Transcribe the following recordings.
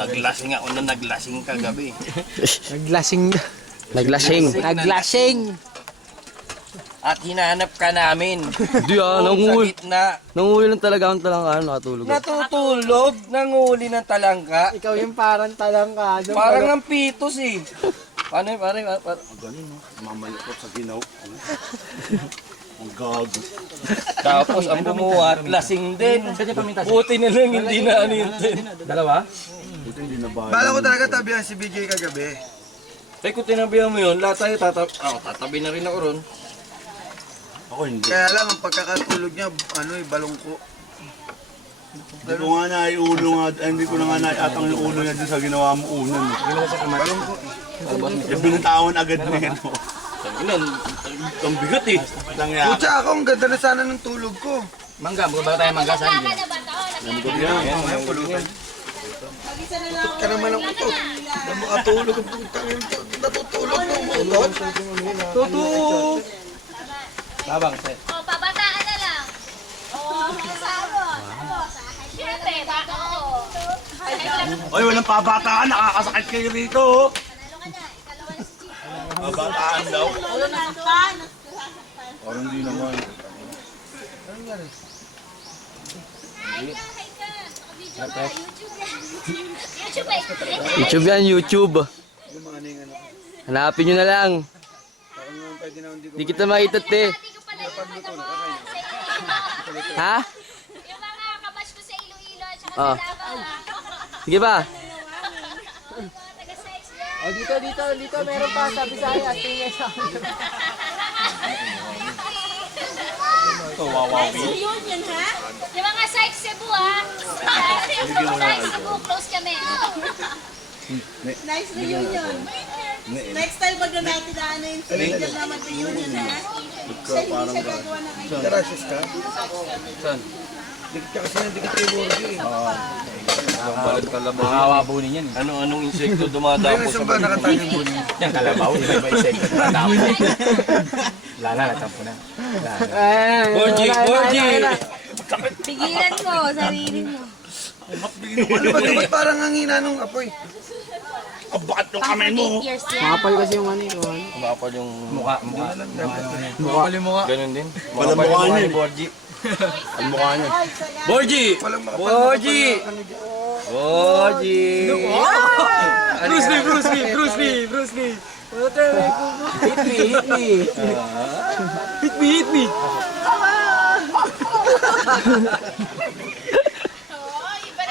Naglasing ako na naglasing kagabi. Naglasing. Naglasing. At hinahanap ka namin. Hindi Sa nanguhuli. gitna. Nanguhuli lang talaga ang talangka, nakatulog. Natutulog, nanguli ng talangka. Ikaw yung parang talangka. Parang ang pitos eh. Paano yun, pare? Ganun, no? Mamalipot sa ginaw. Ang gago. Tapos ang bumuhat, lasing din. Buti na lang hindi na ano yun din. Dalawa? Buti hindi na bahay. Bala ko talaga tabihan si BJ kagabi. Tay, kung tinabihan mo yun, lahat tayo tatabi na rin ako ron. Ako hindi. Kaya lang ang pagkakatulog niya, ano eh, balongko. Hindi ko nga naiulo nga, hindi ko na nga naiatang yung ulo niya dun sa ginawa mo unan. Balongko. Yung binitawan agad na ito. Tanginan, ang bigat eh. Langya. Kutsa ako, ang ganda na sana ng tulog ko. Mangga, magbabago tayo mangga. Saan yun? Mamaya pulutan. Utot ka naman ang utot. Na makatulog ang putang yun. Natutulog na umutot. Tutu! Babang, set. Oh, pabataan na lang. Oh, kasama. Siyempre, baka ako. Oy, walang pabataan, nakakasakit kayo rito. Pabataan daw. Parang di naman. YouTube yan, YouTube. Hanapin nyo na lang. Hindi kita makita, te. Ha? Yung mga kabash ko sa Iloilo at saka Oh. sa Davao. Sige ba? Taga-sex yan. Oh, dito. Meron pa sa Bisaya. Tingnan sa akin. Yung mga Sykes Cebu ha. Sykes Cebu, close kami. Nice reunion. Next time pag na natin ano yung sinigyan naman reunion ha. Siya hindi siya gagawa ng idea. Karasys ka? Saan? Dikit ka kasi ng dikit kay Borgie. Balik kalabaw. Makawabunin yan. Anong insekto Ayun dumadapo na sa ba nakatagong bunin? Yan, kalabaw. Iba insekto. Lala, natampo na. Borgie! Pigilan mo, sarili mo. Ano ba ito? Ba't parang ang hina nung apoy? Bakit yung kamay mo? Years yan. Makapal kasi yung ano yun. Kumapal yung Mukha. ganun din. Walang Makapal mukha yung niya. ni Borgie. Ang mukha niya. Borgie! Walang makapal. Borgie! Borgie! Bruce Lee. Hit me.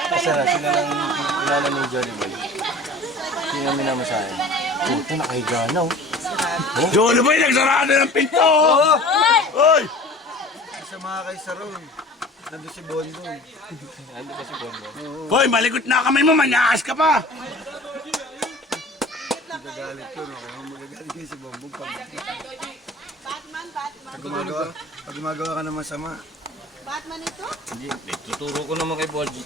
Masarap sila ng kilala ni Johnny Boy. Sino minamasahe? Puto, nakahiga na oh. Johnny Boy, nagsarado ng pinto! Oy! Sa mga kay Saron. Nandun si Bondo. Ano ba si Bonbo? Hoy, malikot na kamay mo, manyakas ka pa! Magagalit ko, no? Kaya magagalit yun si Bombong pag Batman. gumagawa ka ng masama. Batman ito? Hindi, tuturo ko naman kay Borgie.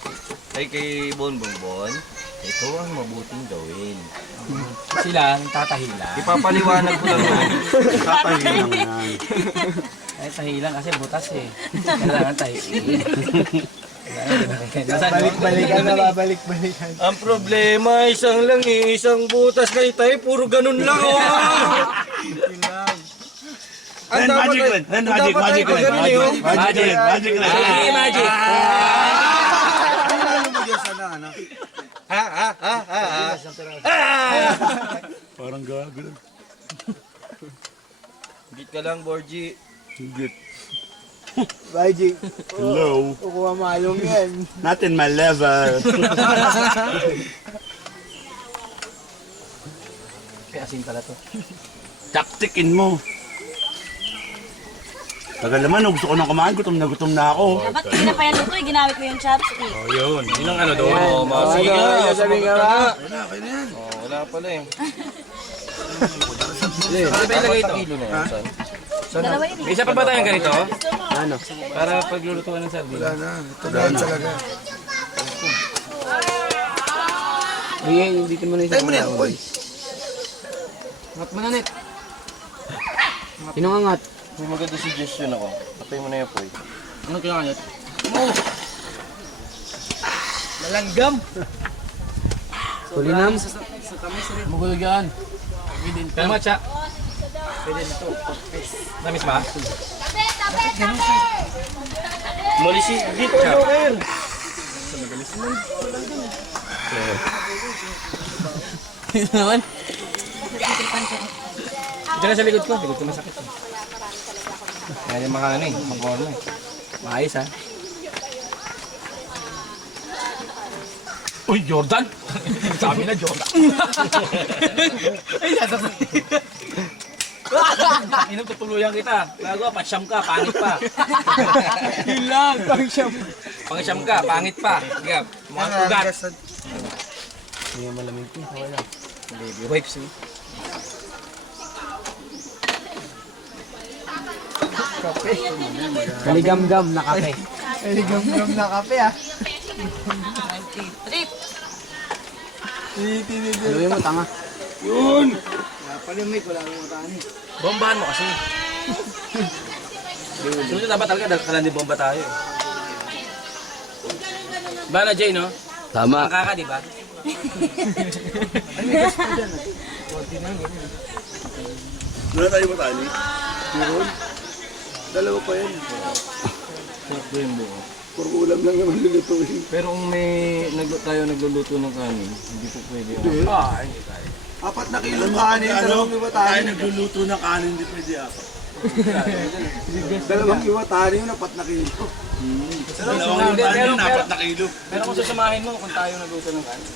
Kay Bonbon. Ito ang mabuting gawin. Sila, tatahila. Ipapaliwanag ko lang yun. Tatahilang yan. Ay, tahilan kasi butas eh. Kailangan tahilin. Babalik-balikan. Ang problema, isang lang eh. Isang butas kay tayo, puro ganun lang oh. Then magic red. Then magic red. Magic red. Magic! Ano mo dyan sana, ano? Parang gago. Git ka lang, Borgie. Sigit. BJ. Hello. Kukuha malong yan. Not in my level. Kaya asin pala to. Taktikin mo. Tagal naman, gusto ko nang kumain. Gutom na ako. Dapat pinapayan ito eh. Ginamit mo yung chopstick. Oh, yun. Yun ang ano doon. Oh, sige Sige, nga. sabi nga ba? Okay na yan. Oh, wala pala eh. Ano ba ilagay ito? Kilo na yan, son? Dalawa yun eh. May isa pa ba tayong ganito? Ano? Para paglulutuan ng sardina. Wala na. Ito na yan talaga. Dito mo na Tayo mo na yan, boy. Ngat mo na net. Sinungangat. May maganda suggestion ako. Patay mo na yan, Poy. Ano kailangan yun? Malanggam. Kulinam. Magulo yan. Pero matcha. Namis ba? Tabi! Muli si Gitcha. Ito naman. Diyan na sa likod ko. Likod ko masakit. Kaya yung mga ano eh. Makorma eh. Maayos ha. Uy, Jordan! Sabi na Jordan. Ay, sasasabi. Inang tutuluyan kita. Gago, pansyam ka, pangit pa. Yun lang, pang-siyam. Pangyam ka, pangit pa. Sige, mga ugat. Hindi malamig po. Wala. Baby wipes eh. Kaligam-gam na kape. Kaligam-gam na kape ah. Haluin mo, tanga. Bombahan mo kasi. Sumunod dapat talaga, kalandi bomba tayo eh. Ba na Jay, no? Tama. Makaka, di ba? Wala tayo matali. Meron? Dalawa pa yan. Sarap po yung buo. Puro ulam lang naman lulutuin. Pero kung may tayo nagluluto ng kanin, hindi po pwede. Apat na kilo kanin, dalawang Tayo liwatanin. nagluluto ng kanin, hindi pwede ako. Dalawang liwatanin yun, apat na kilo. Dalawang kanin, 4 na kilo. Pero kung susamahin mo, kung tayo nagluto ng kanin.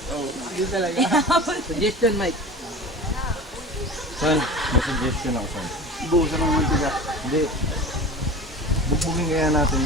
Suggestion, Mike. Son, may suggestion ako, son. Buhusan ng mantika. Hindi. Bubugin kaya natin